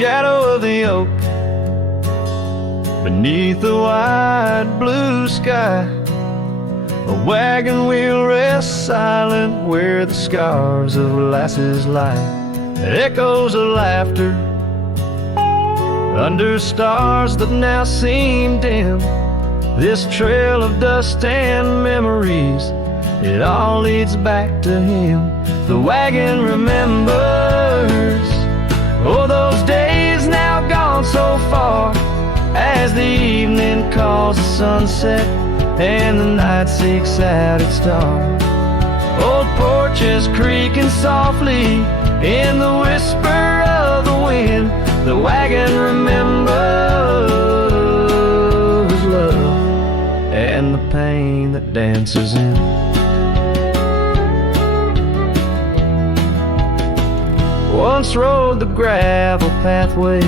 shadow of the oak, beneath the wide blue sky, a wagon wheel rests silent where the scars of lasses lie. Echoes of laughter under stars that now seem dim. This trail of dust and memories, it all leads back to him. The wagon remembers, oh, those days now gone so far, as the evening calls the sunset and the night seeks out its star. Old porches creaking softly in the whisper of the wind. The wagon remembers love and the pain that dances in. Once rode the gravel pathways,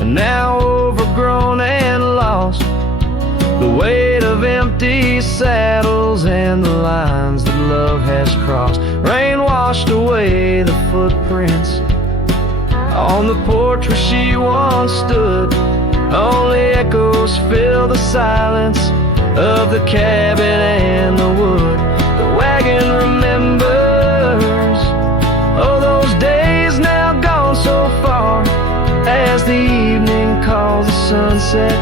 and now overgrown and lost, the weight of empty saddles and the lines that love has crossed. Rain washed away the footprints on the porch where she once stood. Only echoes fill the silence of the cabin and the wood. The wagon remembers, oh, those days now gone so far, as the evening calls the sunset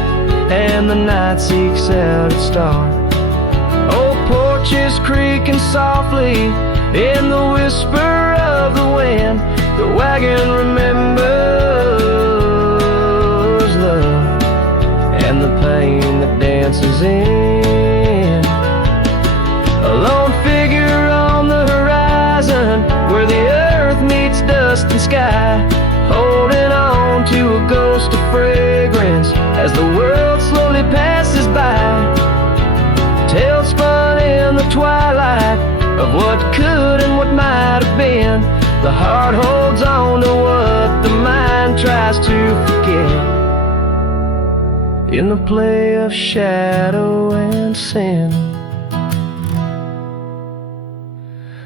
and the night seeks out its star. Old porches creaking softly in the whisper of the wind. The wagon remembers love and the pain that dances in. A lone figure on the horizon where the earth meets dust and sky, holding on to a ghost of fragrance as the world slowly passes by. Tales spun in the twilight of what could and what might have been. The heart holds on to what the mind tries to forget, in the play of shadow and sin.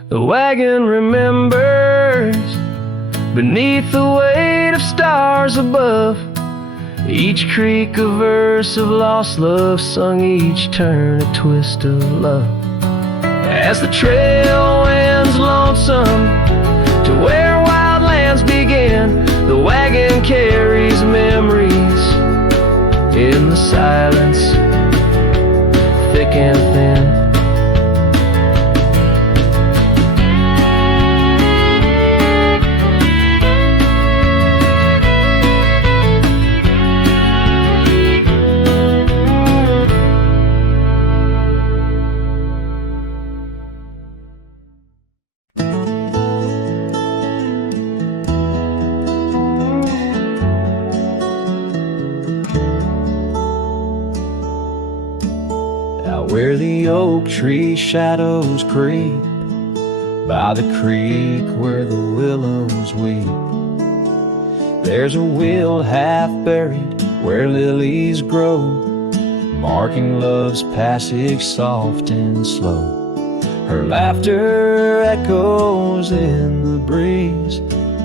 The wagon remembers, beneath the weight of stars above, each creak a verse of lost love, sung each turn a twist of love. As the trail winds lonesome to where wildlands begin, the wagon carries memories in the silence, thick and thin. Where the oak tree shadows creep, by the creek where the willows weep, there's a wheel half buried where lilies grow, marking love's passage soft and slow. Her laughter echoes in the breeze,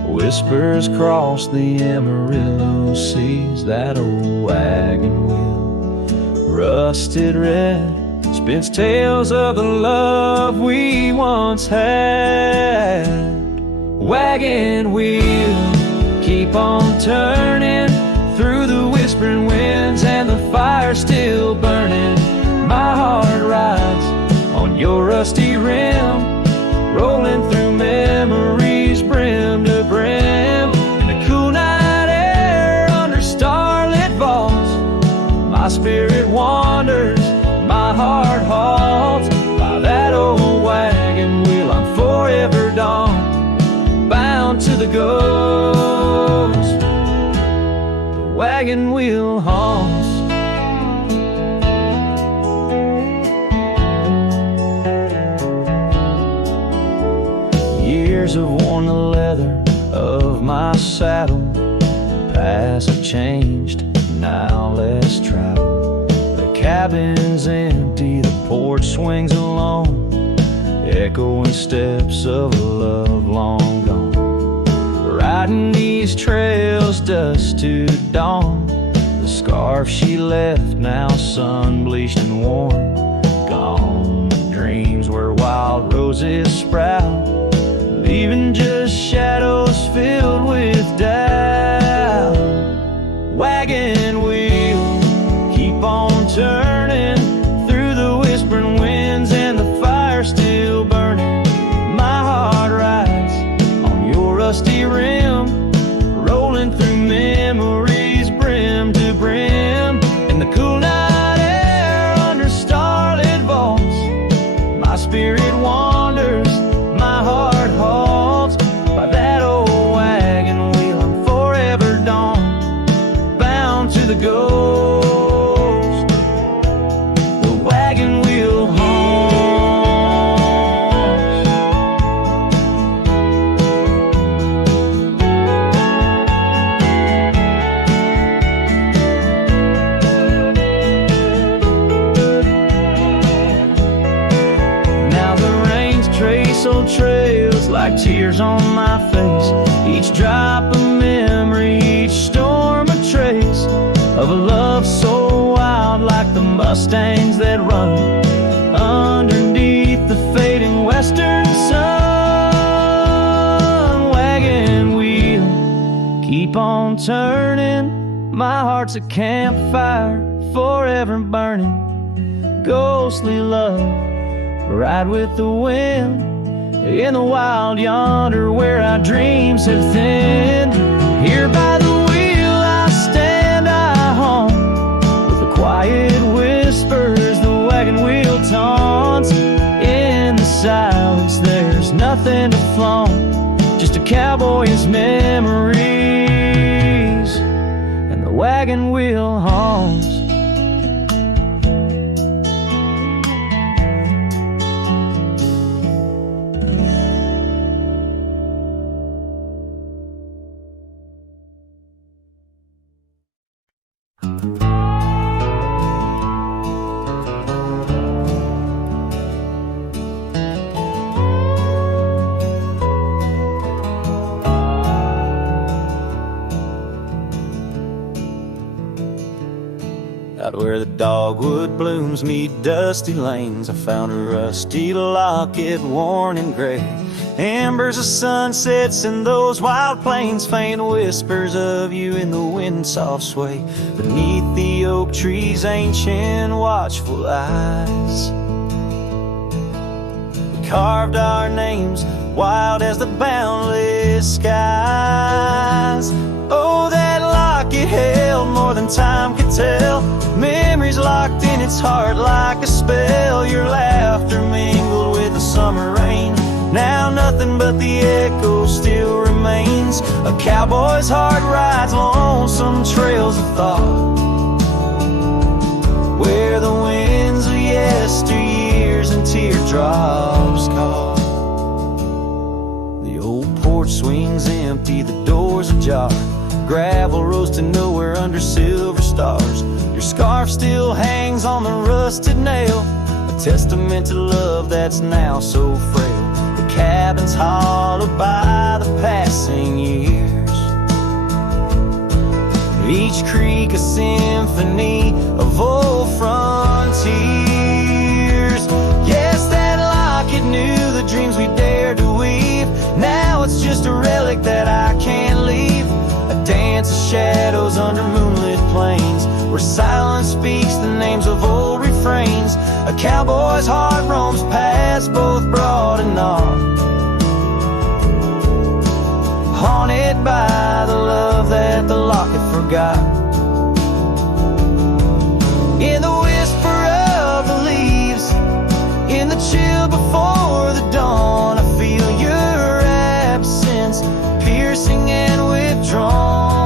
whispers cross the Amarillo seas. That old wagon wheel, rusted red, spins tales of the love we once had. Wagon wheel, keep on turning through the whispering winds and the fire still burning. My heart rides on your rusty rim, rolling through memories brim to brim. In the cool night air under starlit vaults, my spirit wanders, my heart halts. By that old wagon wheel I'm forever gone, bound to the ghost the wagon wheel haunts. Years have worn the leather of my saddle, paths have changed, now let's travel. The cabin's empty, the porch swings alone, echoing steps of a love long gone. riding these trails dusk to dawn. The scarf she left now sun-bleached and worn. Gone dreams where wild roses sprout, leaving just shadows filled with doubt. Wagon wheel, keep on turning through the whispering winds and the fire still burning. My heart rides on your rusty rim, rolling through memories brim to brim. In the cool night air under starlit vaults, my spirit wanders, my heart halts. By that old wagon wheel I'm forever dawn, bound to the ghost. The wagon wheel haunts. Now the rains trace old trails like tears on my face. Each drop a memory, each storm a trace of a love so wild, like the mustangs that run underneath the fading western sun. Wagon wheel, keep on turning, my heart's a campfire forever burning. Ghostly love, ride with the wind in the wild yonder where our dreams have thinned. Here by the wheel I stand, I haunt with the quiet whispers the wagon wheel taunts. In the silence there's nothing to flaunt, just a cowboy's memories, and the wagon wheel haunts. Out where the dogwood blooms meet dusty lanes, I found a rusty locket worn and gray. Embers of sunsets in those wild plains, faint whispers of you in the wind's soft sway. Beneath the oak trees, ancient watchful eyes, we carved our names wild as the boundless skies. Oh, that locket held more than time could tell, memories locked in its heart like a spell. Your laughter mingled with the summer rain, now nothing but the echo still remains. A cowboy's heart rides lonesome trails of thought, where the winds of yesteryears and teardrops caught. The old porch swings empty, the doors ajar, gravel rose to nowhere under silver stars. Your scarf still hangs on the rusted nail, a testament to love that's now so frail. The cabin's hollowed by the passing years, each creek a symphony of old frontiers. Yes, that locket knew the dreams we dared to weave, now it's just a relic that I can't leave. A dance of shadows under moonlit plains, where silence speaks the names of old refrains. A cowboy's heart roams past both broad and narrow, haunted by the love that the locket forgot. In the whisper of the leaves, in the chill before the dawn, I feel your absence, piercing and withdrawn.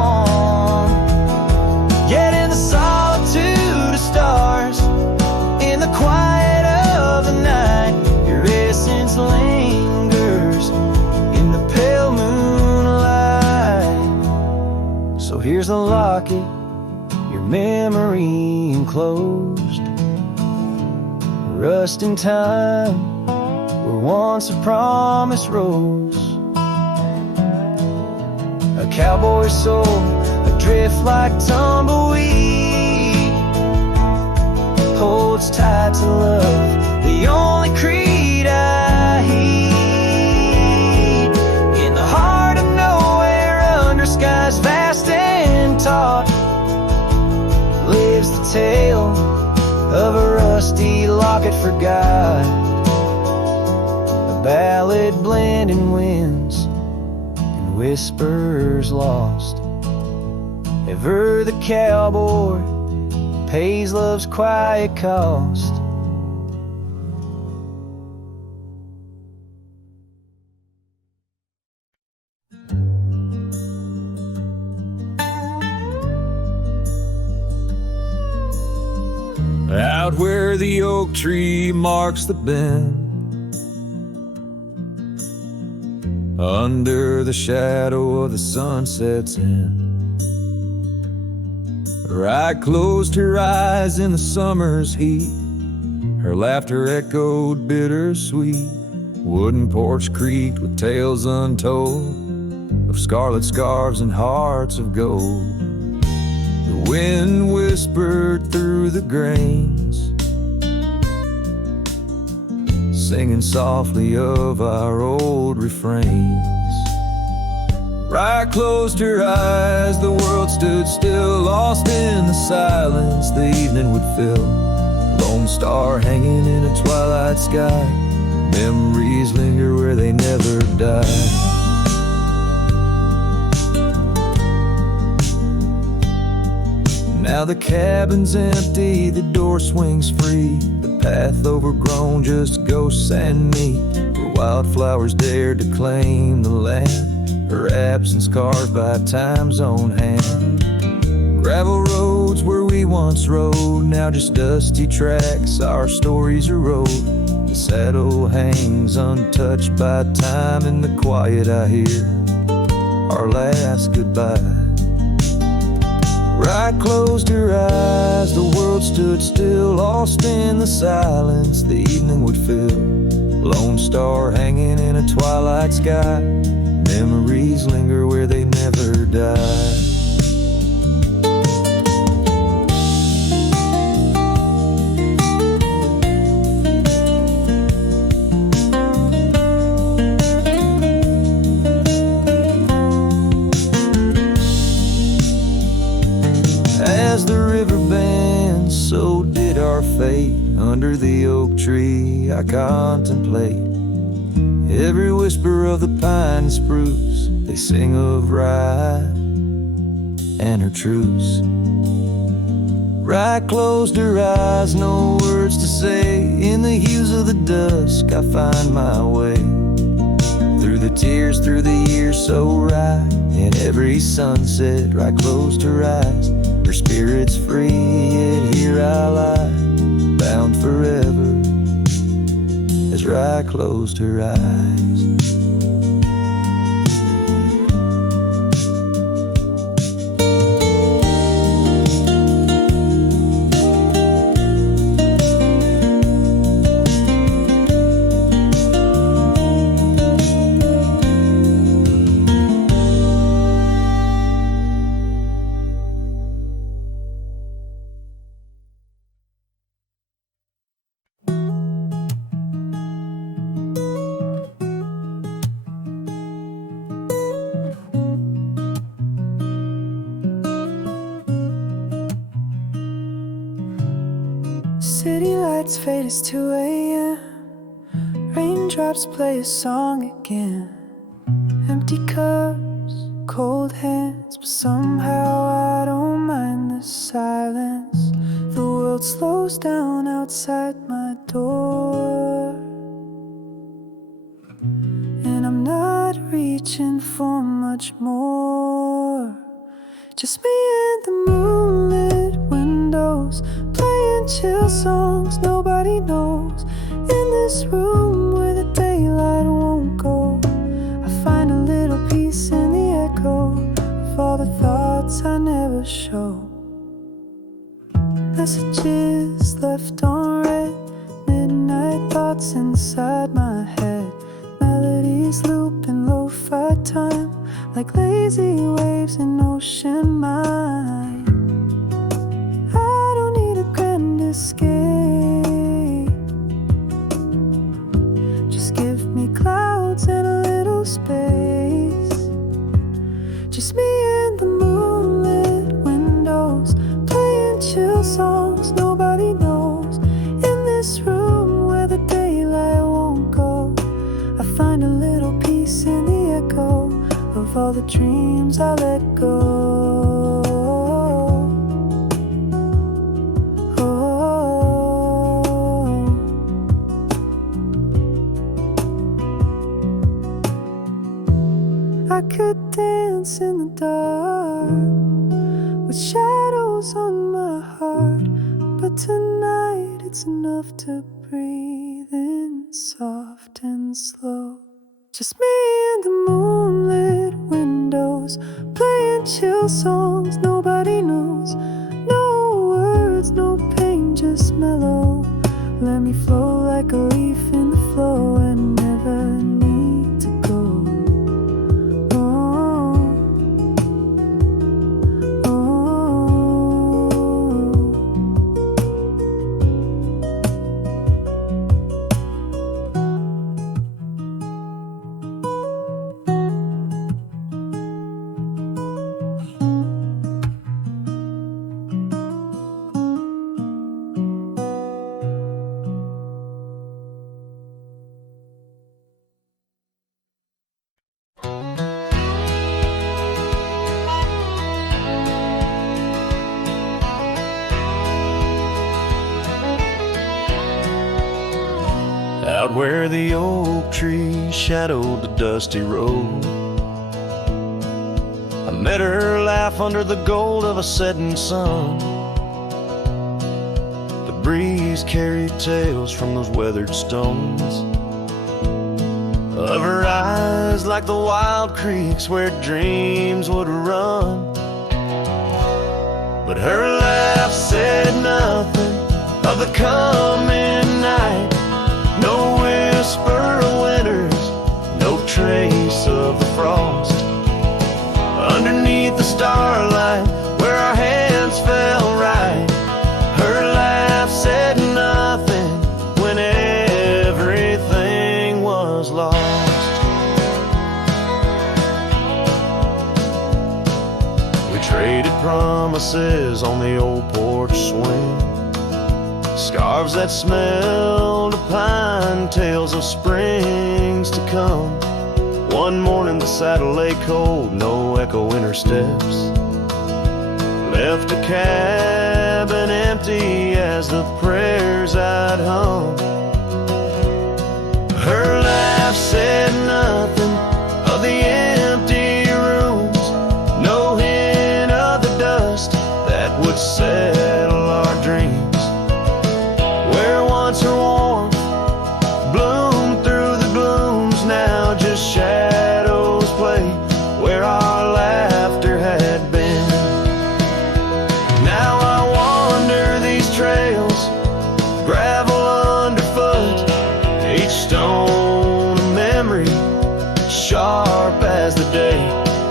Yet in the solitude of stars, in the quiet of the night, your essence lingers in the pale moonlight. So here's the locket, your memory enclosed, rust in time where once a promise rose. cowboy soul, adrift like tumbleweed, holds tight to love, the only creed I heed. In the heart of nowhere, under skies vast and taut, lives the tale of a rusty locket forgot, a ballad blending winds and whispers lost. Ever the cowboy pays love's quiet cost. Out where the oak tree marks the bend, under the shadow of the sunset's end, Right closed her eyes in the summer's heat. Her laughter echoed bittersweet. Wooden porch creaked with tales untold of scarlet scarves and hearts of gold. The wind whispered through the grains, singing softly of our old refrains. Right closed her eyes, the world stood still, lost in the silence the evening would fill. Lone star hanging in a twilight sky, memories linger where they never die. Now the cabin's empty, the door swings free, the path overgrown, just ghosts and me. Where wildflowers dared to claim the land, her absence carved by time's own hand. Gravel roads where we once rode, now just dusty tracks, our stories erode. The saddle hangs untouched by time, in the quiet I hear our last goodbye. Right closed her eyes, the world stood still, lost in the silence the evening would fill. Lone star hanging in a twilight sky, memories linger where they never die. As the river bends, so did our fate. Under the oak tree I contemplate every whisper of the pine and spruce. They sing of rye and her truce. Right closed her eyes, no words to say. In the hues of the dusk I find my way, through the tears, through the years so right. In every sunset, right closed her eyes. Her spirit's free, yet here I lie, bound forever, as Rye closed her eyes. City lights fade as 2 a.m. Raindrops play a song again. Empty cups, cold hands, but somehow I don't mind the silence. The world slows down outside my door, and I'm not reaching for much more. Just me and the moonlit windows, playing chill songs nobody knows. In this room where the daylight won't go, I find a little peace in the echo of all the thoughts I never show. Messages left on read, midnight thoughts inside my head. Melodies loop in lo-fi time, like lazy waves in ocean mind. I don't need a grand escape. Just give me clouds and a little space. Just me and the moonlit windows, playing chill songs nobody knows. In this room where the daylight won't go, I find a little peace in the echo of all the dreams I let go. I could dance in the dark with shadows on my heart, but tonight it's enough to breathe in soft and slow. Just me and the moonlit windows, playing chill songs nobody knows. No words, no pain, just mellow. Let me flow like a leaf in the flow and never need to go. Out where the oak tree shadowed the dusty road, I met her laugh under the gold of a setting sun. The breeze carried tales from those weathered stones of her eyes, like the wild creeks where dreams would run. But her laugh said nothing of the coming night. No whisper of winters, no trace of the frost. Underneath the starlight, where our hands fell right, her laugh said nothing when everything was lost. We traded promises on the old porch swing, scarves that smelled of pine, tales of springs to come. One morning the saddle lay cold, no echo in her steps, left a cabin empty as the prayers I'd hung. Her laugh said nothing of the empty rooms, no hint of the dust that would settle our dreams. Her warmth bloomed through the glooms, now just shadows play where our laughter had been. Now I wander these trails, gravel underfoot, each stone a memory, sharp as the day,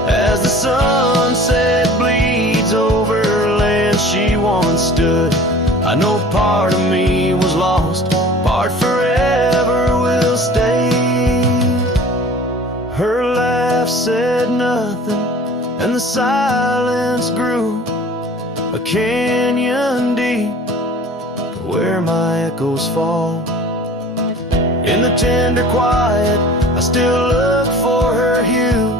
as the sunset bleeds over land she once stood. I know part of me was lost, part forever will stay. Her laugh said nothing, and the silence grew a canyon deep where my echoes fall. In the tender quiet, I still look for her hue.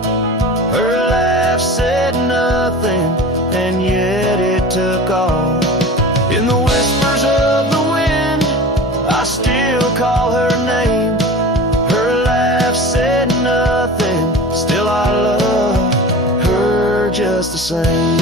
Her laugh said nothing, and yet it took all. In the whispers of the wind, I still call her name. Her laugh said nothing, still I love her just the same.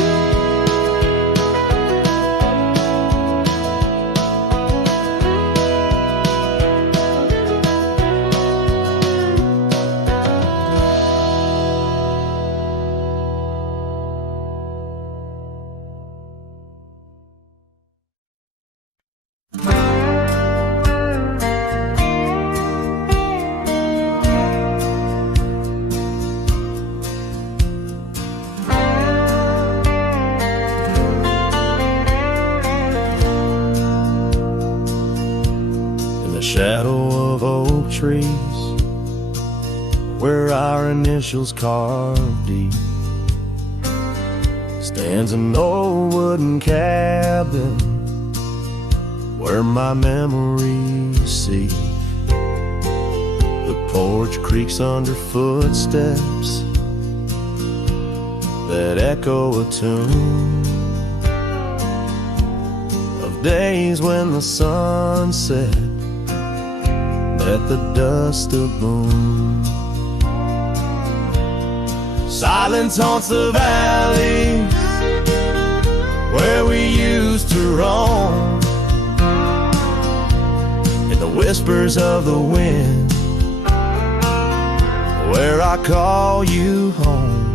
shadow of oak trees, where our initials carved deep, stands an old wooden cabin where my memories seep. The porch creaks under footsteps that echo a tune of days when the sun set at the dust of moon. Silence haunts the valleys where we used to roam, in the whispers of the wind where I call you home.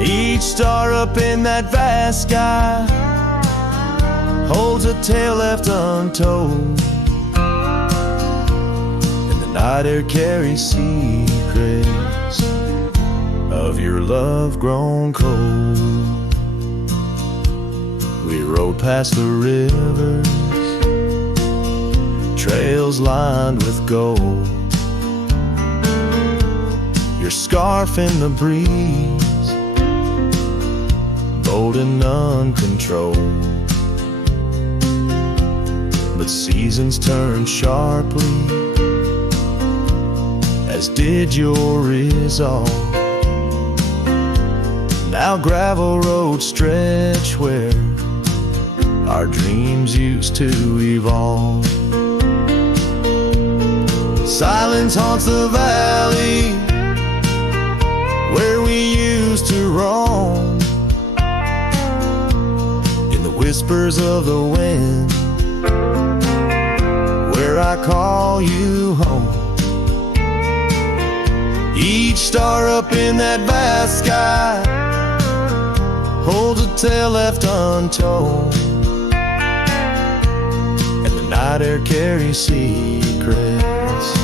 Each star up in that vast sky holds a tale left untold, and the night air carries secrets of your love grown cold. We rode past the rivers, trails lined with gold, your scarf in the breeze, bold and uncontrolled. But seasons turn sharply, as did your resolve. Now gravel roads stretch where our dreams used to evolve. Silence haunts the valley where we used to roam, in the whispers of the wind where I call you home. Each star up in that vast sky holds a tale left untold, and the night air carries secrets,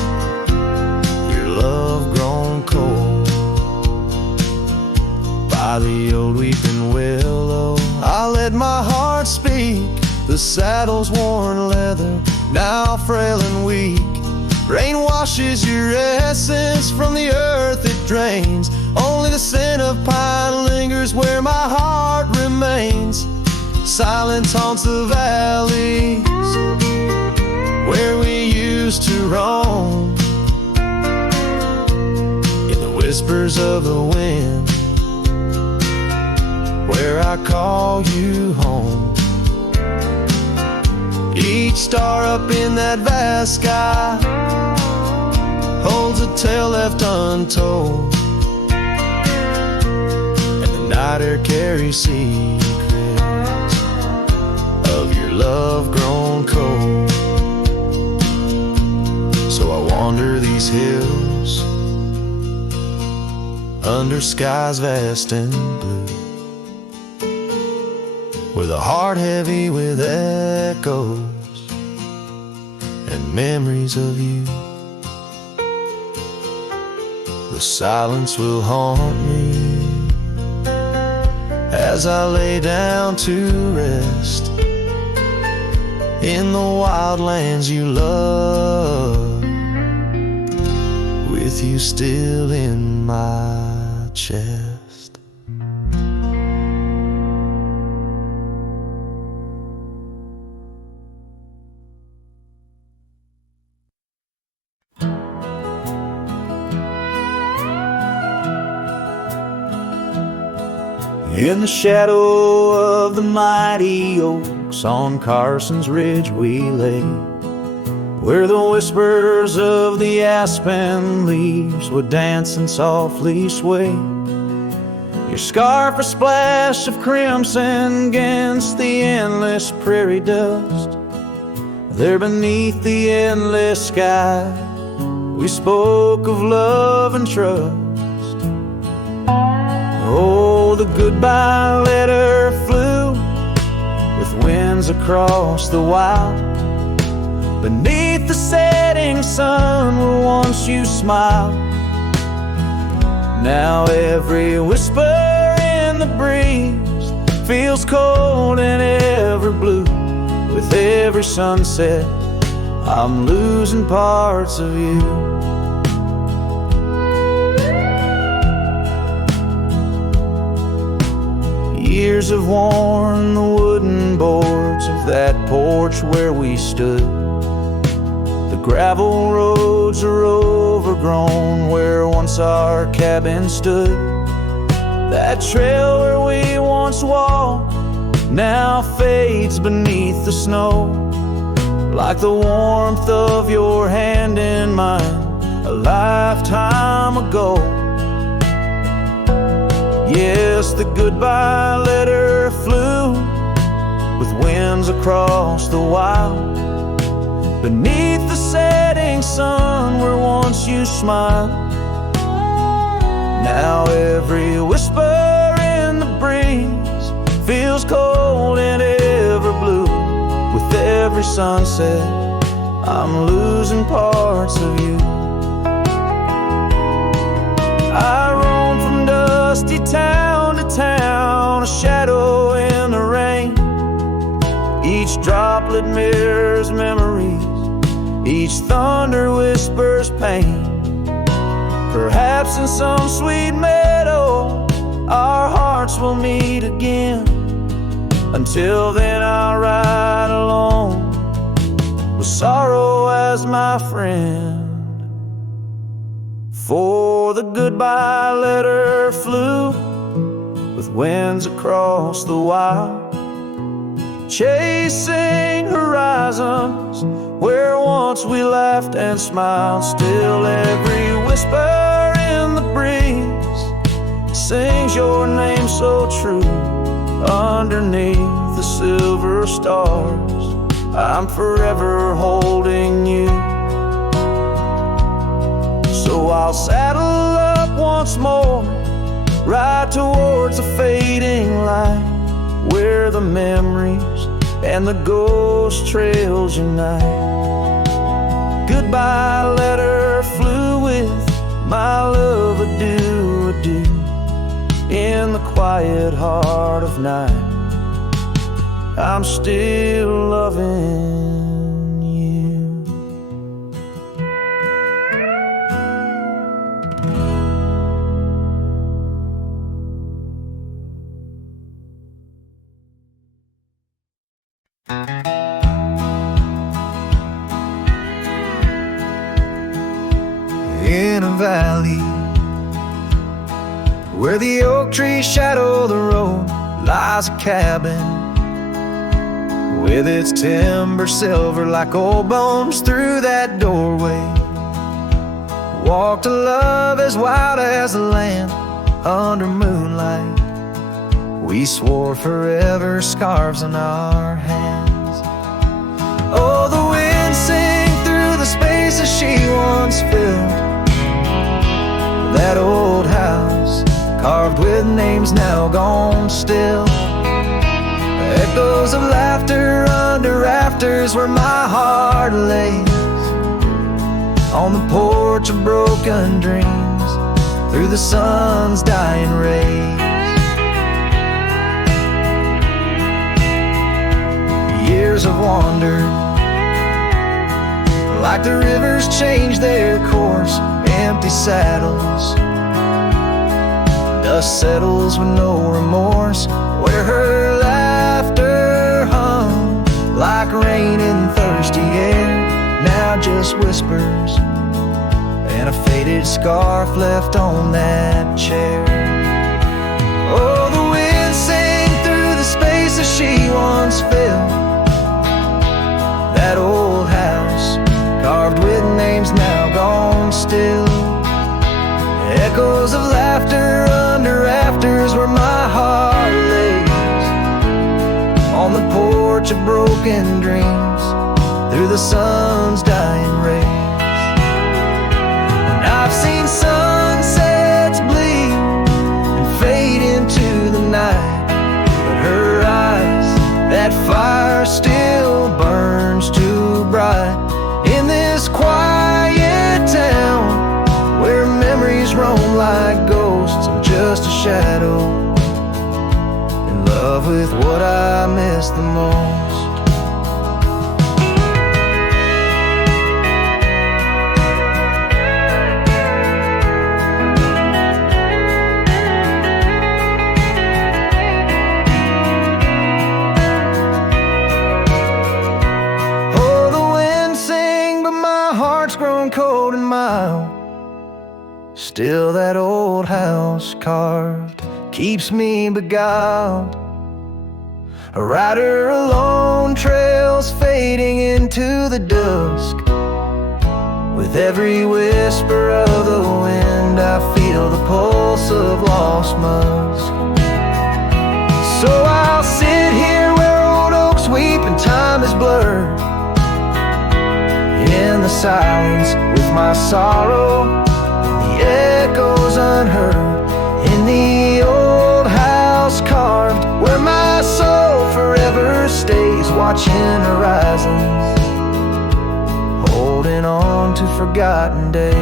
your love grown cold. By the old weeping willow I let my heart speak, the saddle's worn leather, now frail and weak. Rain washes your essence from the earth it drains, only the scent of pine lingers where my heart remains. Silence haunts the valleys where we used to roam, in the whispers of the wind where I call you home. Each star up in that vast sky holds a tale left untold, and the night air carries secrets of your love grown cold. So I wander these hills under skies vast and blue, with a heart heavy with echoes and memories of you. The silence will haunt me as I lay down to rest in the wild lands you love, with you still in my chest. In the shadow of the mighty oaks on Carson's Ridge we lay, where the whispers of the aspen leaves would dance and softly sway. Your scarf a splash of crimson against the endless prairie dust. There beneath the endless sky we spoke of love and trust. Oh, the goodbye letter flew with winds across the wild. Beneath the setting sun where once you smiled. Now every whisper in the breeze feels cold and ever blue. With every sunset I'm losing parts of you. Years have worn the wooden boards of that porch where we stood. The gravel roads are overgrown where once our cabin stood. That trail where we once walked now fades beneath the snow, like the warmth of your hand in mine a lifetime ago. Yes, the goodbye letter flew with winds across the wild, beneath the setting sun where once you smiled. Now every whisper in the breeze feels cold and ever blue. With every sunset, I'm losing parts of you. I roam from dusty town to town, a shadow in the rain. Each droplet mirrors memories, each thunder whispers pain. Perhaps in some sweet meadow our hearts will meet again. Until then I'll ride alone with sorrow as my friend. For the goodbye letter flew with winds across the wild, chasing horizons where once we laughed and smiled. Still every whisper in the breeze sings your name so true. Underneath the silver stars, I'm forever holding you. So I'll saddle up once more, ride towards the fading light, where the memories and the ghost trails unite. Goodbye letter flew with my love, adieu, adieu. In the quiet heart of night, I'm still loving you. In a valley where the oak trees shadow the road lies a cabin with its timber silver like old bones. Through that doorway walked a love as wild as the land under moonlight. We swore forever, scarves on our hands. Oh, the wind sang through the spaces she once filled. That old house carved with names now gone still. Echoes of laughter under rafters where my heart lays. On the porch of broken dreams through the sun's dying rays. Years have wandered like the rivers change their course. Empty saddles, dust settles with no remorse, where her laughter hung like rain in thirsty air. Now just whispers and a faded scarf left on that chair. Oh, the wind sang through the spaces she once filled. That old house carved with names now gone still. Echoes of laughter under rafters where my heart lays. On the porch of broken dreams through the sun's dying rays. And I've seen sunsets bleed and fade into the night, but her eyes, that fire still burns too bright. In this quiet town where memories roam like ghosts, I'm just a shadow in love with what I miss the most. Still that old house carved keeps me beguiled. A rider alone, trails fading into the dusk. With every whisper of the wind, I feel the pulse of lost musk. So I'll sit here where old oaks weep and time is blurred, in the silence with my sorrow, the echoes unheard. In the old house carved, where my soul forever stays, watching horizons, holding on to forgotten days.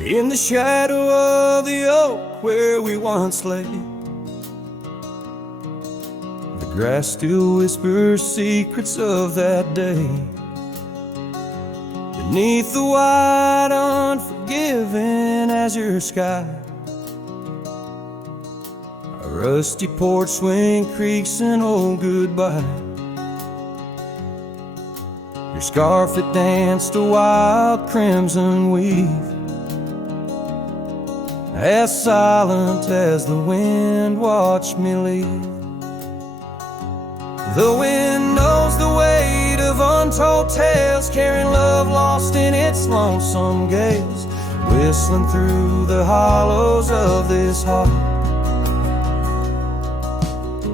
In the shadow of the oak where we once lay, the grass still whispers secrets of that day. Beneath the wide, unforgiving azure sky, a rusty porch swing creaks an old goodbye. Your scarf that danced a wild crimson weave, as silent as the wind watched me leave. The wind knows the weight of untold tales, carrying love lost in its lonesome gales, whistling through the hollows of this heart,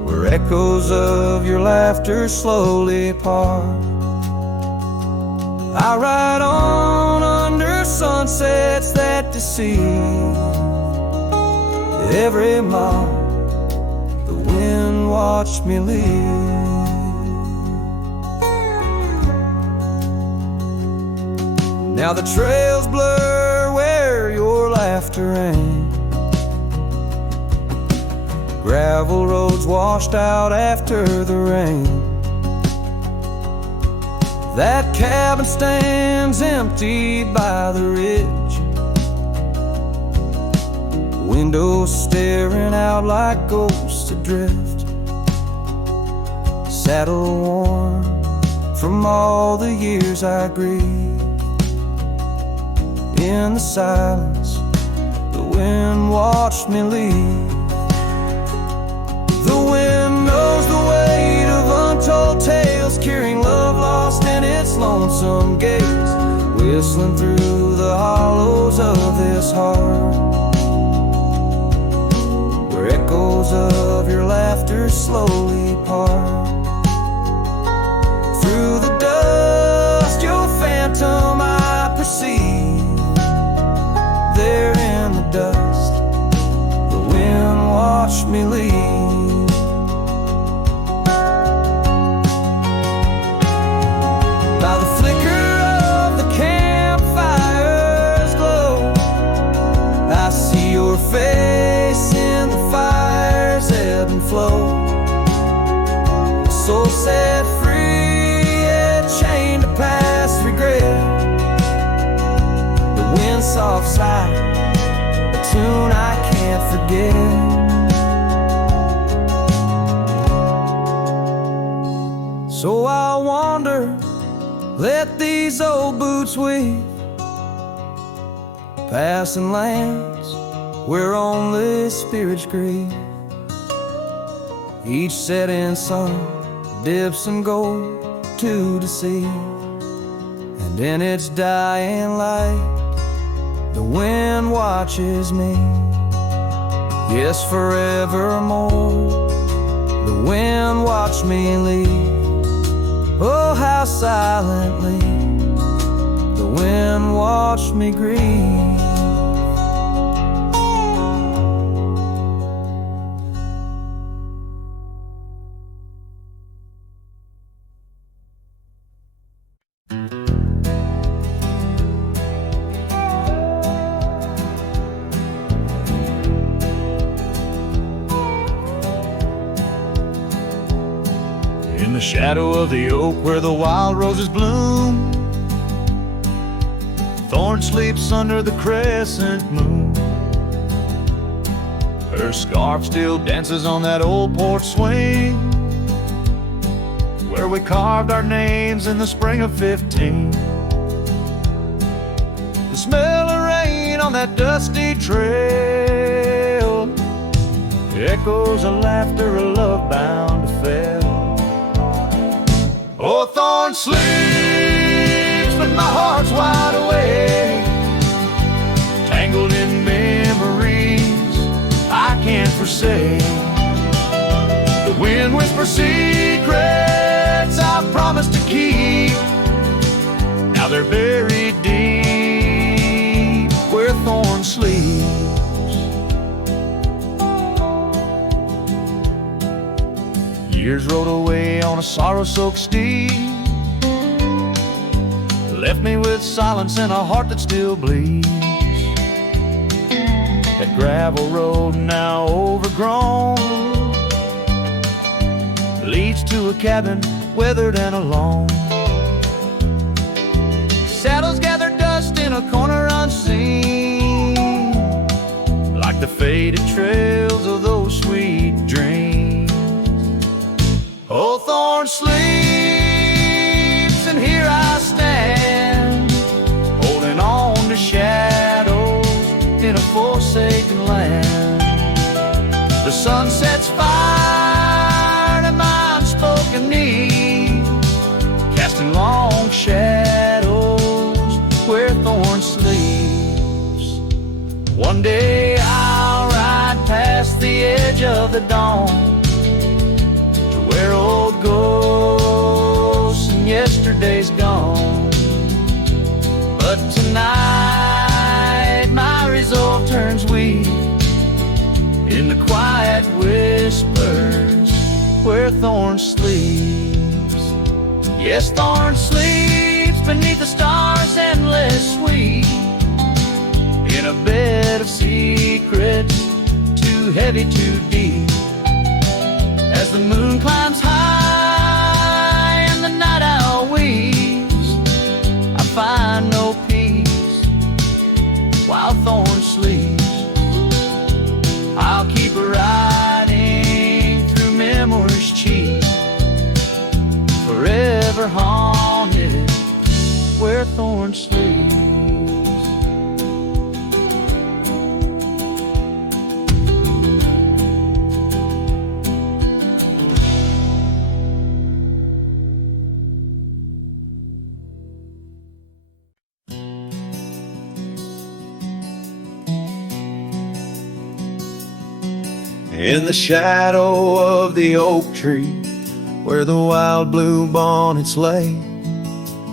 where echoes of your laughter slowly part. I ride on under sunsets that deceive. Every mile the wind watched me leave. Now the trails blur where your laughter rang, gravel roads washed out after the rain. That cabin stands empty by the ridge, windows staring out like ghosts adrift, saddle worn from all the years I grieved. In the silence, the wind watched me leave. The wind knows the weight of untold tales, carrying love lost in its lonesome gaze, whistling through the hollows of this heart, where echoes of your laughter slowly part. Through the dust, your phantom I perceive. There in the dust, the wind watched me leave. By the flicker of the campfire's glow, I see your face in the fire's ebb and flow. A soul set free, yet chained to past regret. The wind's soft sigh, a tune I can't forget. So I'll wander, let these old boots weave, passing lands where only spirits grieve. Each setting sun dips in gold to deceive, and in its dying light the wind watches me. Yes, forevermore the wind watched me leave. Oh, how silently the wind watched me grieve. In the shadow of the oak where the wild roses bloom, Thorn sleeps under the crescent moon. Her scarf still dances on that old porch swing where we carved our names in the spring of 15. The smell of rain on that dusty trail, echoes of laughter, a love bound to fail. Oh, Thorn sleeps, but my heart's wide awake, tangled in memories I can't forsake. The wind whispers secrets I've promised to keep. Now they're buried deep where Thorn sleeps. Years rode away on a sorrow-soaked steed, left me with silence and a heart that still bleeds. That gravel road now overgrown leads to a cabin weathered and alone. Saddles gather dust in a corner unseen, like the faded trails of those sweet dreams. Oh, Thorn sleeps, and here I stand, holding on to shadows in a forsaken land. The sun sets fire to my unspoken need, casting long shadows where Thorn sleeps. One day I'll ride past the edge of the dawn, where old ghosts and yesterday's gone. But tonight my resolve turns weak in the quiet whispers where Thorn sleeps. Yes, Thorn sleeps beneath the stars endless sweet, in a bed of secrets too heavy, too deep. As the moon climbs high and the night owl weeps, I find no peace while Thorn sleeps. I'll keep riding through memories cheap, forever haunted where Thorn sleeps. In the shadow of the oak tree, where the wild blue bonnets lay,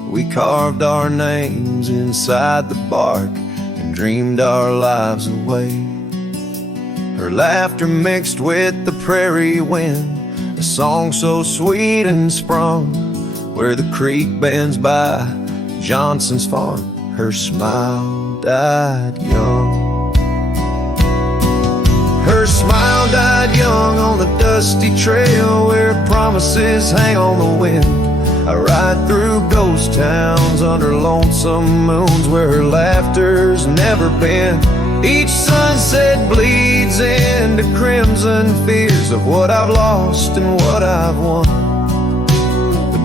we carved our names inside the bark and dreamed our lives away. Her laughter mixed with the prairie wind, a song so sweet and sprung, where the creek bends by Johnson's farm. Her smile died young. Her smile died young on the dusty trail where promises hang on the wind. I ride through ghost towns under lonesome moons where her laughter's never been. Each sunset bleeds into crimson fears of what I've lost and what I've won.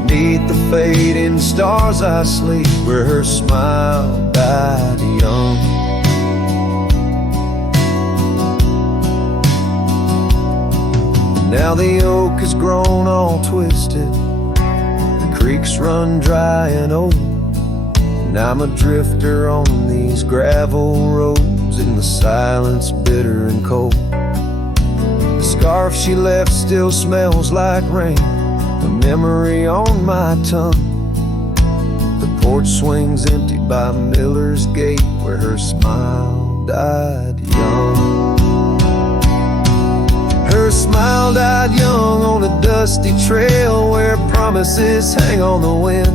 Beneath the fading stars I sleep where her smile died young. Now the oak has grown all twisted, the creeks run dry and old, and I'm a drifter on these gravel roads in the silence bitter and cold. The scarf she left still smells like rain, a memory on my tongue. The porch swings empty by Miller's gate where her smile died young. Her smile died young on a dusty trail where promises hang on the wind.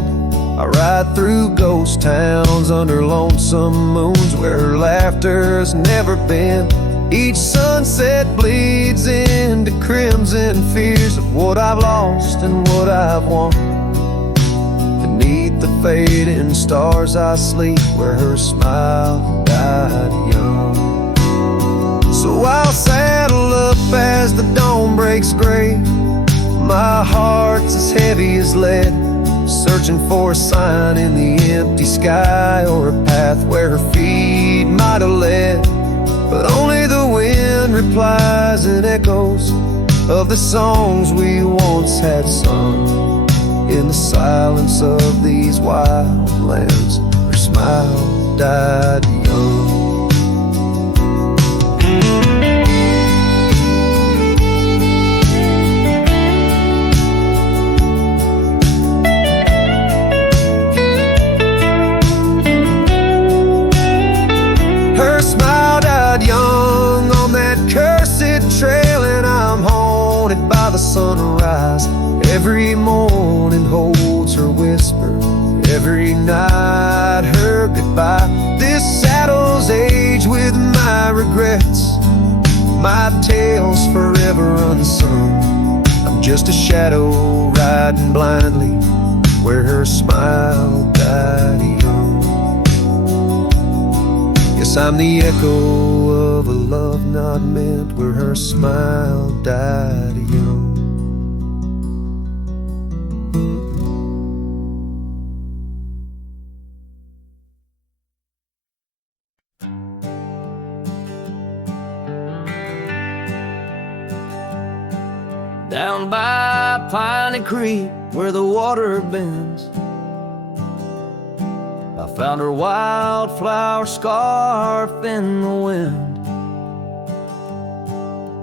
I ride through ghost towns under lonesome moons where her laughter's never been. Each sunset bleeds into crimson fears of what I've lost and what I've won. Beneath the fading stars I sleep, where her smile died young. So I'll saddle up as the dawn breaks gray. My heart's as heavy as lead, searching for a sign in the empty sky, or a path where her feet might have led. But only the wind replies in echoes of the songs we once had sung. In the silence of these wild lands, her smile died young. Her smile died young on that cursed trail, and I'm haunted by the sunrise. Every morning holds her whisper, every night her goodbye. This saddle's age with my regrets, my tale's forever unsung. I'm just a shadow riding blindly where her smile died young. Yes, I'm the echo of a love not meant, where her smile died young. Down by Piney Creek, where the water bends, I found her wildflower scarf in the wind.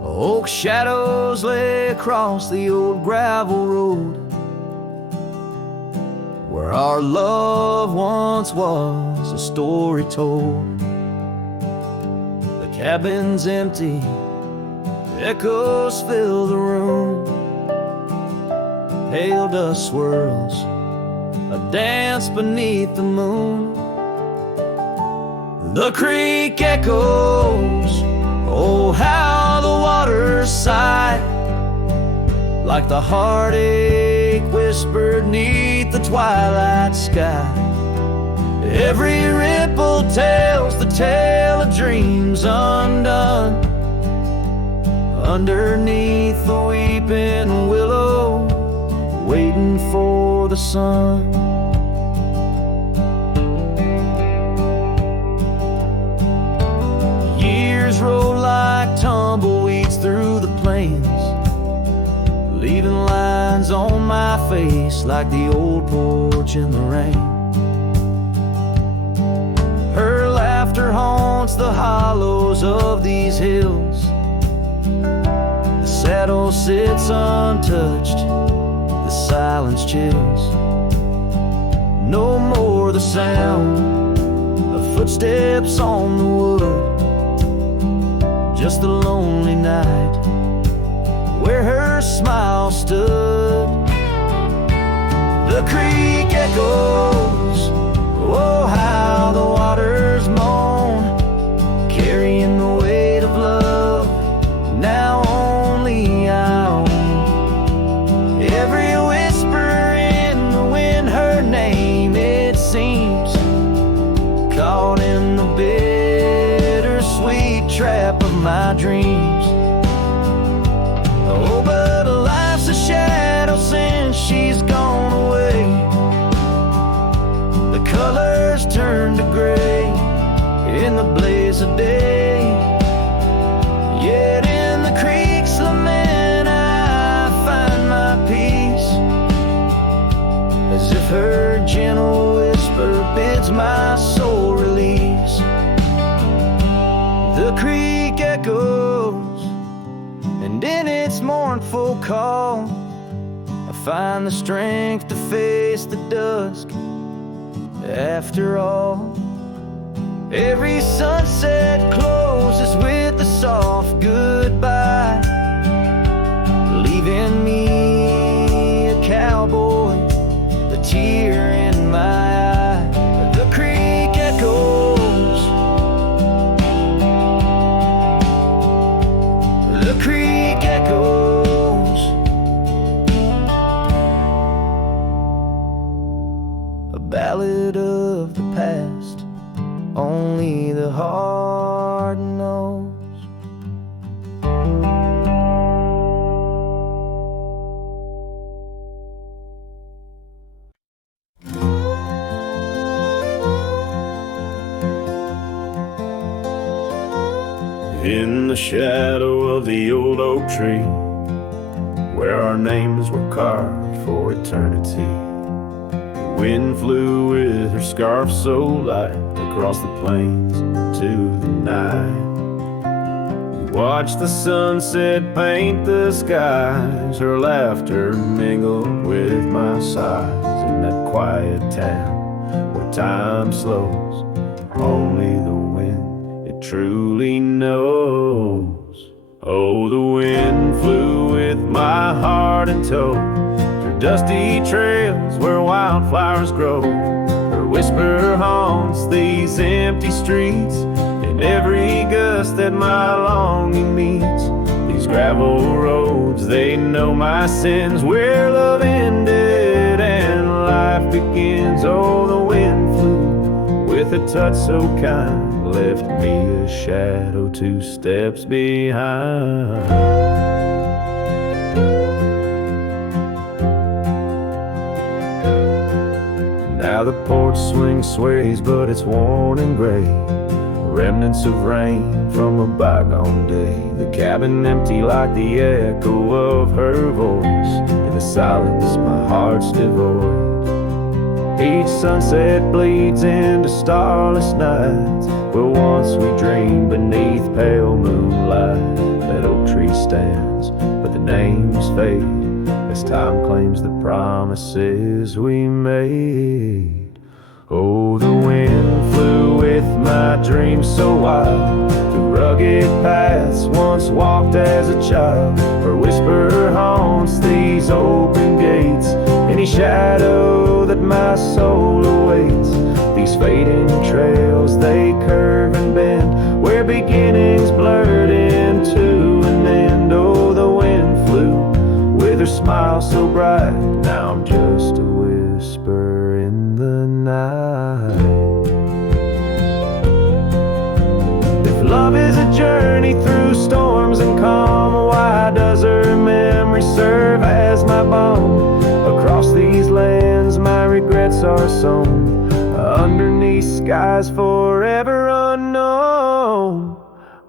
Oak shadows lay across the old gravel road, where our love once was a story told. The cabin's empty, echoes fill the room. Pale dust swirls, a dance beneath the moon. The creek echoes, oh how the waters sigh, like the heartache whispered neath the twilight sky. Every ripple tells the tale of dreams undone, underneath the weeping willow, waiting for the sun. Years roll like tumbleweeds through the plains, leaving lines on my face like the old porch in the rain. Her laughter haunts the hollows of these hills. The saddle sits untouched, the silence chills. No more the sound of footsteps on the wood, just the lonely night where her smile stood. The creek echoes, oh how the waters moan, carrying the weight of love now only I own. Every whisper in the wind, her name it seems, caught in the bittersweet trap of my dreams. Oh, but life's a shadow since she's gone away. The colors turn to gray in the blaze of day. Yet in the creek's lament I find my peace, as if her gentle whisper bids my soul release. The creek echoes, and in its mournful call I find the strength to face the dusk. After all, every sunset closes with a soft goodbye, leaving me a cowboy, the tear in my eye. The creek echoes, the creek echoes, In the shadow of the old oak tree, where our names were carved for eternity, the wind flew with her scarf so light across the plains to the night. We watched the sunset paint the skies, her laughter mingled with my sighs. In that quiet town where time slows, only the wind it truly knows. Oh, the wind flew with my heart in tow through dusty trails where wildflowers grow. Her whisper haunts these empty streets, in every gust that my longing meets. These gravel roads, they know my sins, where love ended and life begins. Oh, the wind flew with a touch so kind, left me a shadow 2 steps behind. Now the porch swing sways, but it's worn and gray, remnants of rain from a bygone day. The cabin empty like the echo of her voice. In the silence my heart's devoid. Each sunset bleeds into starless nights, where once we dreamed beneath pale moonlight. That oak tree stands, but the names fade as time claims the promises we made. Oh, the wind flew with my dreams so wild, through rugged paths once walked as a child. Her whisper haunts these open gates, any shadow that my soul awaits. These fading trails, they curve and bend, where beginnings blurred into an end. Oh, the wind flew with her smile so bright, now I'm just a whisper in the night. If love is a journey through storms and calm, why does her memory serve as my balm? Across these lands my regrets are sown, underneath skies forever unknown.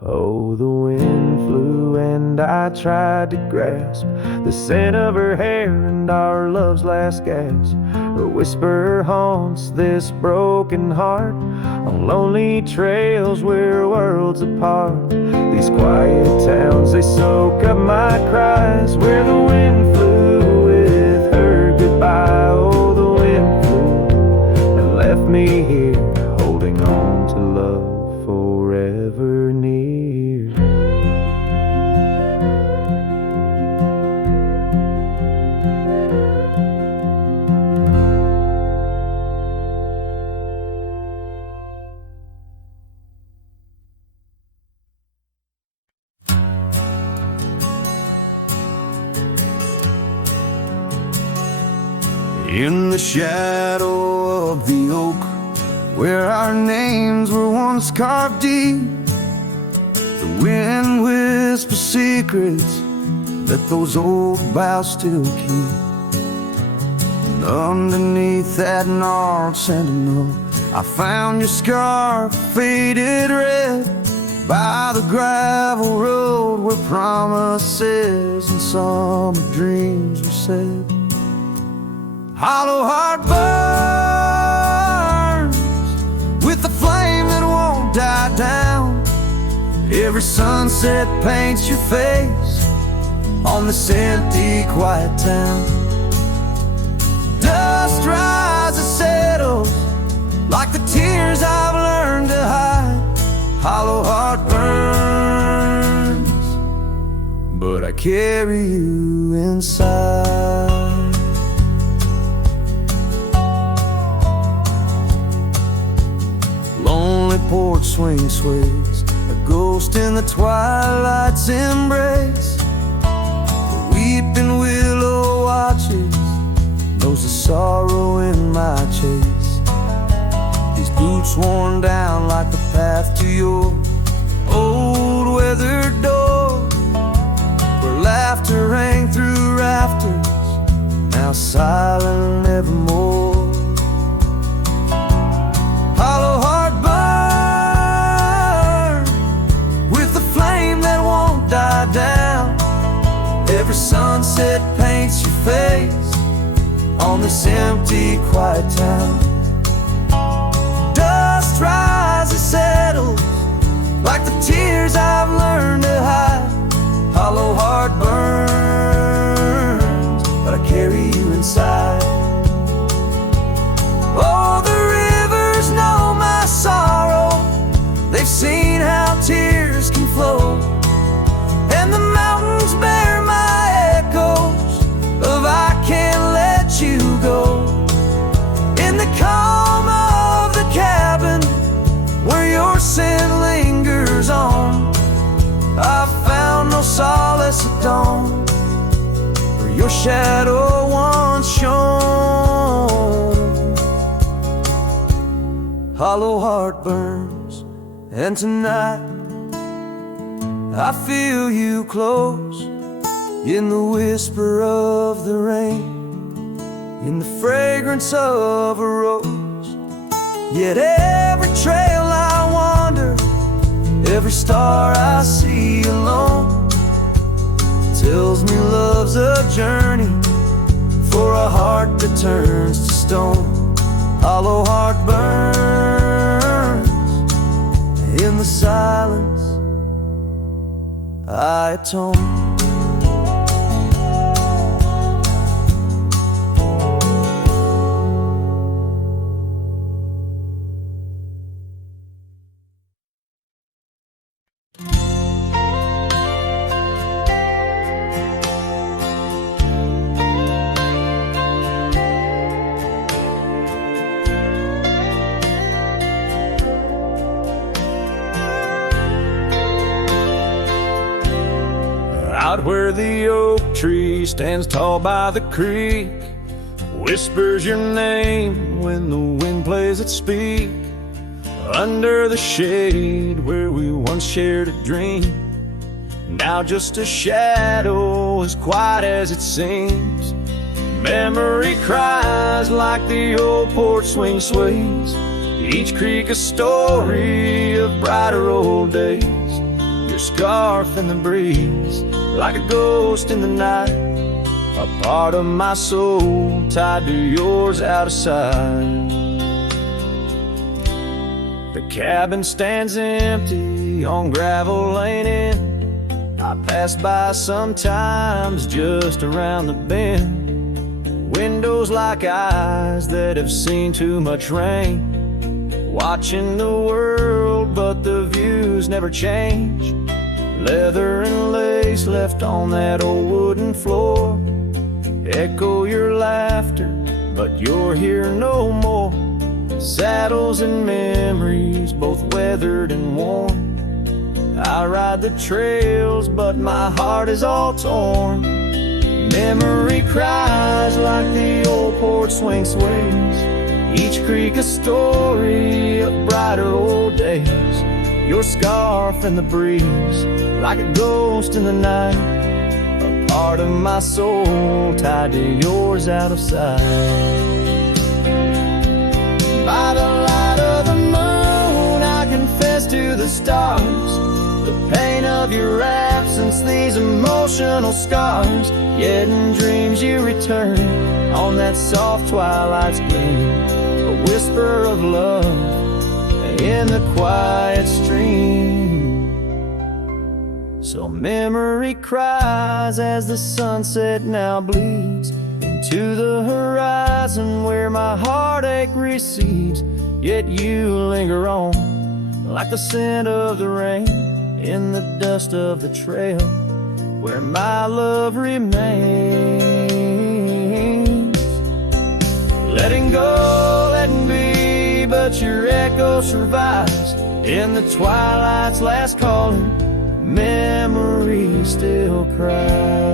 Oh, the wind flew and I tried to grasp the scent of her hair and our love's last gasp. Her whisper haunts this broken heart on lonely trails we're worlds apart. These quiet towns, they soak up my cries, where the wind flew with her goodbye. Oh, the wind flew and left me here, holding on to love forever near. In the shadow of the oak, where our names were once carved deep, the wind whispers secrets that those old boughs still keep. And underneath that gnarled sentinel, I found your scarf faded red by the gravel road where promises and summer dreams were said. Hollow heart burns with the flame that won't die down. Every sunset paints your face on this empty, quiet town. Dust rises, settles like the tears I've learned to hide. Hollow heart burns, but I carry you inside. Lonely porch swing sways, a ghost in the twilight's embrace. The weeping willow watches, knows the sorrow in my chase. These boots worn down like the path to your old weathered door, where laughter rang through rafters, now silent evermore. Hollow heart burn with the flame on this empty, quiet town. Dust rises, settles like the tears I've learned to hide. Hollow heart burns, but I carry you inside. Oh, the rivers know my sorrow. They've seen how tears can flow, and the mountains bear my echoes of I can't let you go. In the calm of the cabin where your scent lingers on, I've found no solace at dawn, where your shadow once shone. Hollow heart burns, and tonight I feel you close, in the whisper of the rain, in the fragrance of a rose. Yet every trail I wander, every star I see alone, tells me love's a journey for a heart that turns to stone. Hollow heart burns, in the silence I atone. Out where the oak tree stands tall by the creek, whispers your name when the wind plays its speak. Under the shade where we once shared a dream, now just a shadow as quiet as it seems. Memory cries like the old porch swing sways, each creak a story of brighter old days. Your scarf in the breeze, like a ghost in the night, a part of my soul tied to yours out of sight. The cabin stands empty on gravel lane in. I pass by sometimes just around the bend. Windows like eyes that have seen too much rain, watching the world but the views never change. Leather and lace left on that old wooden floor echo your laughter, but you're here no more. Saddles and memories, both weathered and worn. I ride the trails, but my heart is all torn. Memory cries like the old porch swing sways, each creak a story of brighter old days. Your scarf in the breeze, like a ghost in the night, a part of my soul tied to yours out of sight. By the light of the moon, I confess to the stars the pain of your absence, these emotional scars. Yet in dreams you return on that soft twilight's gleam, a whisper of love in the quiet stream. So memory cries as the sunset now bleeds into the horizon where my heartache recedes. Yet you linger on like the scent of the rain in the dust of the trail where my love remains. Letting go, letting be, but your echo survives in the twilight's last calling. Memory still cries.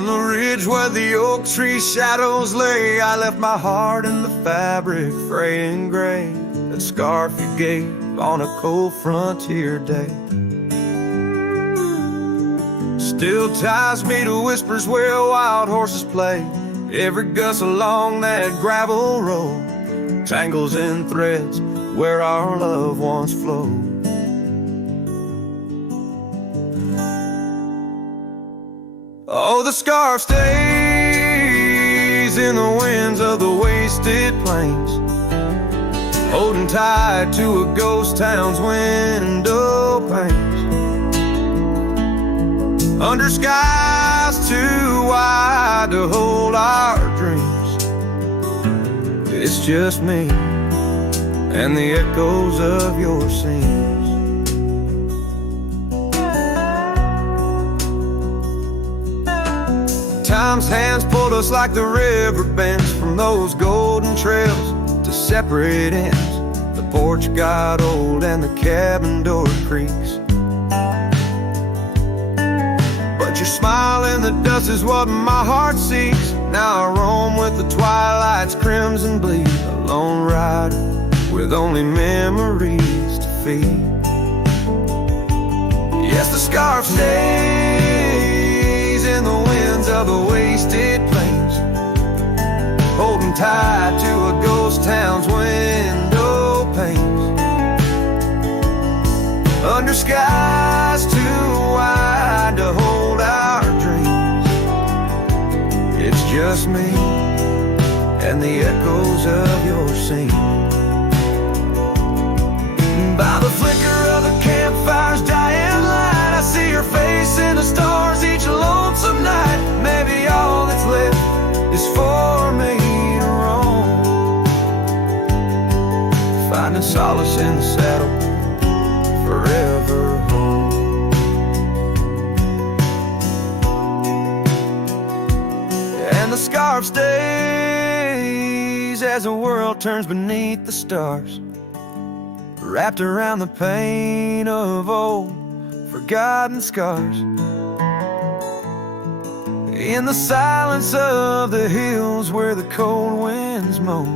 On the ridge where the oak tree shadows lay, I left my heart in the fabric, fray and gray. That scarf you gave on a cold frontier day still ties me to whispers where wild horses play. Every gust along that gravel road tangles in threads where our love once flowed. Oh, the scarf stays in the winds of the wasted plains, holding tight to a ghost town's window panes. Under skies too wide to hold our dreams, it's just me and the echoes of your scenes. Time's hands pulled us like the river bends from those golden trails to separate ends. The porch got old and the cabin door creaks, but your smile in the dust is what my heart seeks. Now I roam with the twilight's crimson bleed, a lone rider with only memories to feed. Yes, the scarf stays in the winds of the wasted plains, holding tight to a ghost town's window panes. Under skies too wide to hold our dreams, it's just me and the echoes of your scene. By the flicker of the campfire's dying light, I see your face in the stars each lonesome night. Maybe all that's left is for me to roam, finding solace in the saddle, forever home. And the scarf stays as the world turns beneath the stars, wrapped around the pain of old forgotten scars. In the silence of the hills where the cold winds moan,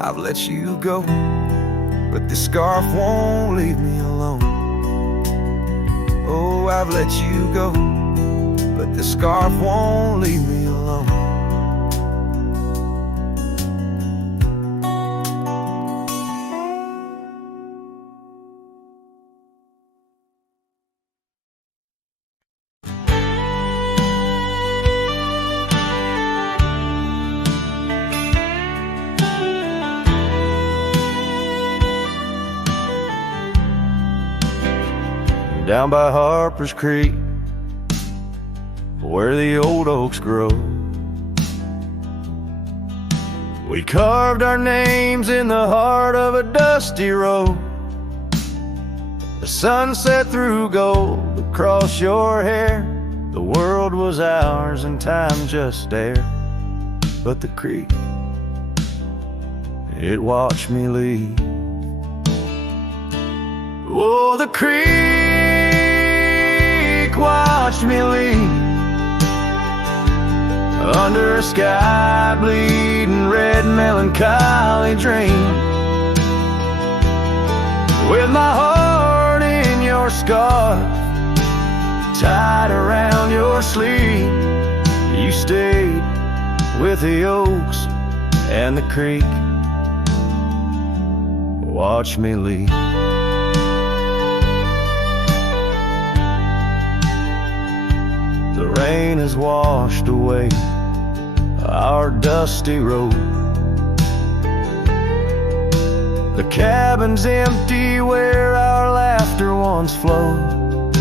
I've let you go, but this scarf won't leave me alone. Oh, I've let you go, but this scarf won't leave me alone. Down by Harper's Creek, where the old oaks grow, we carved our names in the heart of a dusty road. The sun set through gold across your hair. The world was ours and time just stared. But the creek, it watched me leave. Oh, the creek watched me leave, under a sky bleeding red melancholy dream, with my heart in your scarf tied around your sleeve. You stayed with the oaks and the creek, watch me leave. The rain has washed away our dusty road. The cabin's empty where our laughter once flowed.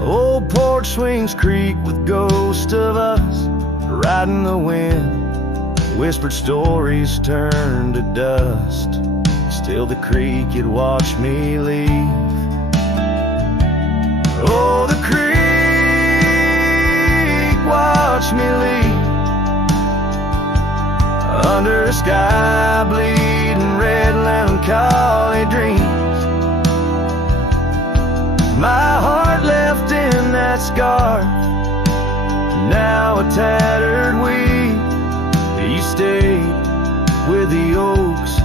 Old porch swings creak with ghosts of us riding the wind. Whispered stories turn to dust. Still the creek, it watched me leave. Oh, the creek watched me leave, under a sky bleeding red melancholy dreams. My heart left in that scar now a tattered weed. You stayed with the oaks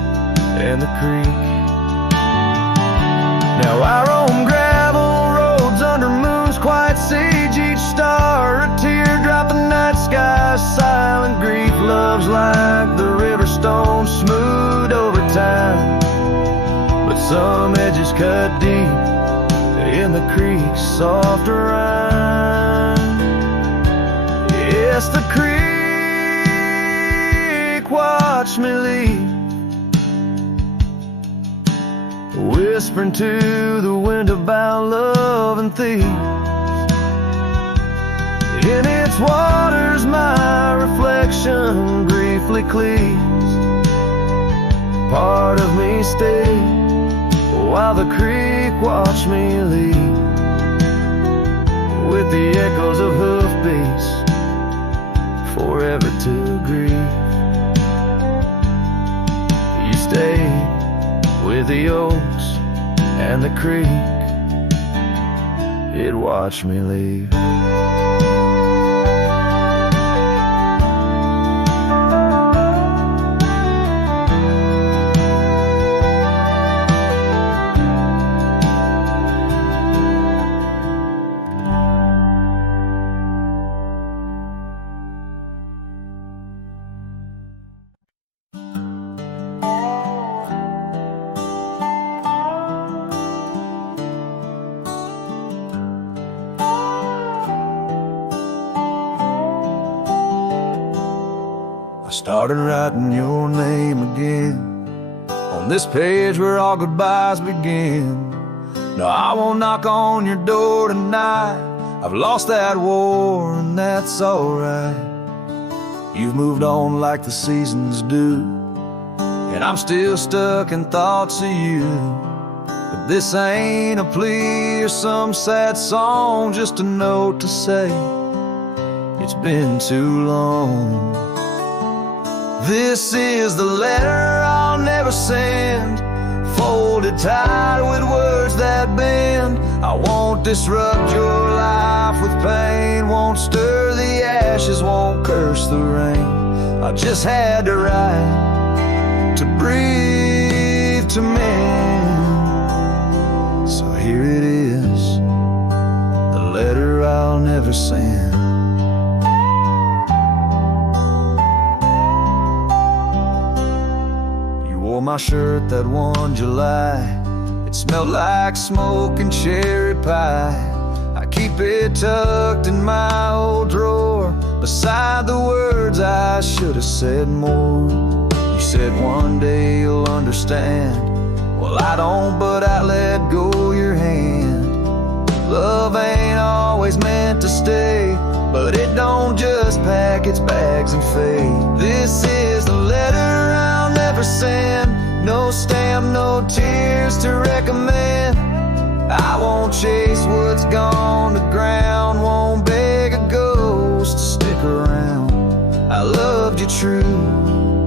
and the creek. Now I roam gravel roads under moons quite siege. Each star a teardrop, the night sky silent grief. Love's like the river stone, smooth over time, but some edges cut deep in the creek's soft rime. Yes, the creek watched me leave, whispering to the wind about love and thieves. In its waters my reflection briefly cleaves. Part of me stayed while the creek watched me leave, with the echoes of hoofbeats forever to grieve. You stayed with the oaks and the creek, it watched me leave. Started writing your name again on this page where all goodbyes begin. No, I won't knock on your door tonight. I've lost that war and that's alright. You've moved on like the seasons do, and I'm still stuck in thoughts of you. But this ain't a plea or some sad song, just a note to say it's been too long. This is the letter I'll never send, folded tight with words that bend. I won't disrupt your life with pain, won't stir the ashes, won't curse the rain. I just had to write, to breathe, to mend. So here it is, the letter I'll never send. Wore my shirt that one July. It smelled like smoke and cherry pie. I keep it tucked in my old drawer, beside the words I should have said more. You said one day you'll understand. Well, I don't, but I let go your hand. Love ain't always meant to stay, but it don't just pack its bags and fade. This is the letter I'll never send, no stamp, no tears to recommend. I won't chase what's gone to ground, won't beg a ghost to stick around. I loved you true,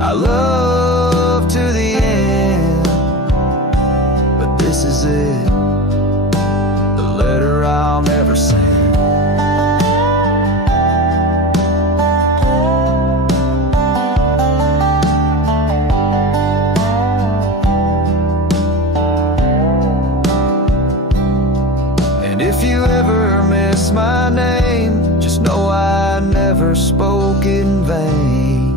I love to the end, but this is it, the letter I'll never send. My name, just know I never spoke in vain.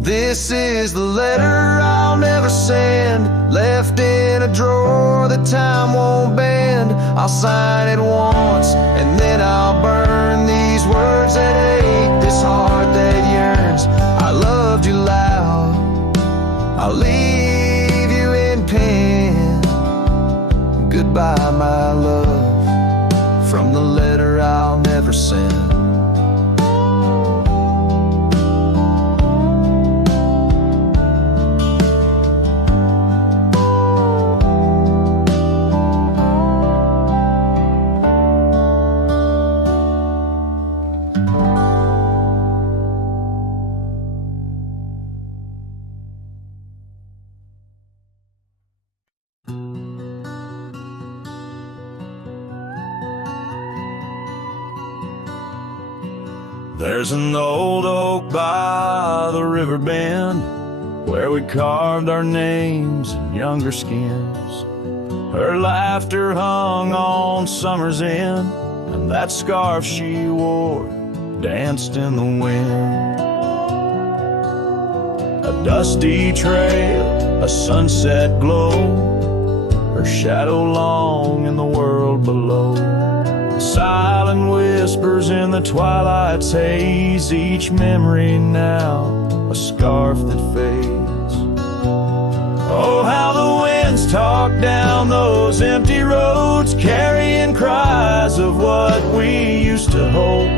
This is the letter I'll never send, left in a drawer that time won't bend. I'll sign it once and then I'll burn these words that ache, this heart that yearns. I loved you loud, I'll leave you in pen. Goodbye, my love, from the letter I'll never send. There's an old oak by the river bend where we carved our names in younger skins. Her laughter hung on summer's end, and that scarf she wore danced in the wind. A dusty trail, a sunset glow, her shadow long in the world below. Silent whispers in the twilight's haze, each memory now a scarf that fades. Oh, how the winds talk down those empty roads, carrying cries of what we used to hold.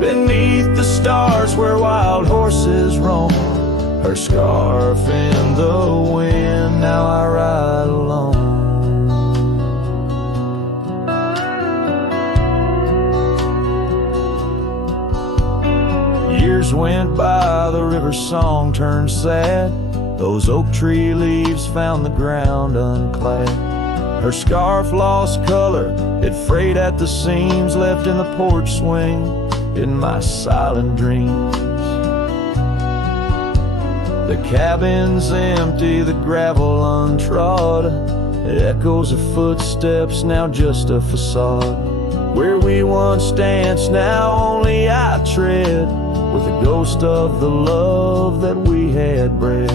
Beneath the stars where wild horses roam, her scarf in the wind, now I ride alone. Years went by, the river song turned sad. Those oak tree leaves found the ground unclad. Her scarf lost color, it frayed at the seams, left in the porch swing in my silent dreams. The cabin's empty, the gravel untrodden, echoes of footsteps, now just a facade. Where we once danced, now only I tread, with the ghost of the love that we had bred.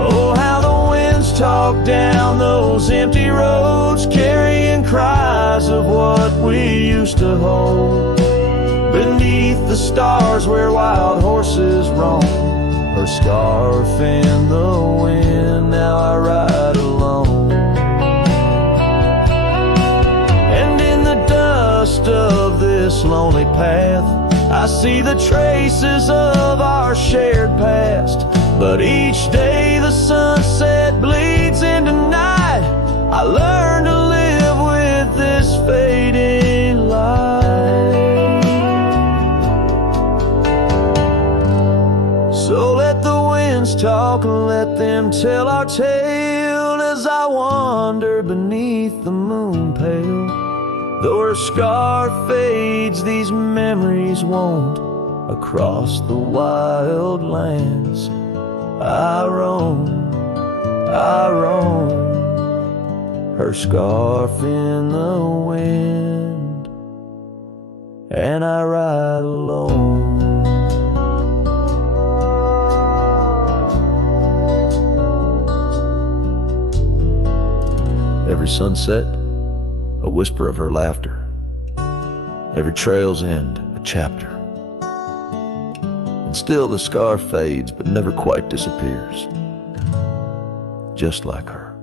Oh, how the winds talk down those empty roads, carrying cries of what we used to hold. Beneath the stars where wild horses roam, her scarf in the wind, now I ride alone. And in the dust of this lonely path, I see the traces of our shared past. But each day the sunset bleeds into night, I learn to live with this fading light. So let the winds talk and let them tell our tale as I wander beneath the moon pale. Though her scarf fades, these memories won't. Across the wild lands I roam, her scarf in the wind, and I ride alone. Every sunset, a whisper of her laughter. Every trail's end, a chapter. And still the scar fades, but never quite disappears. Just like her.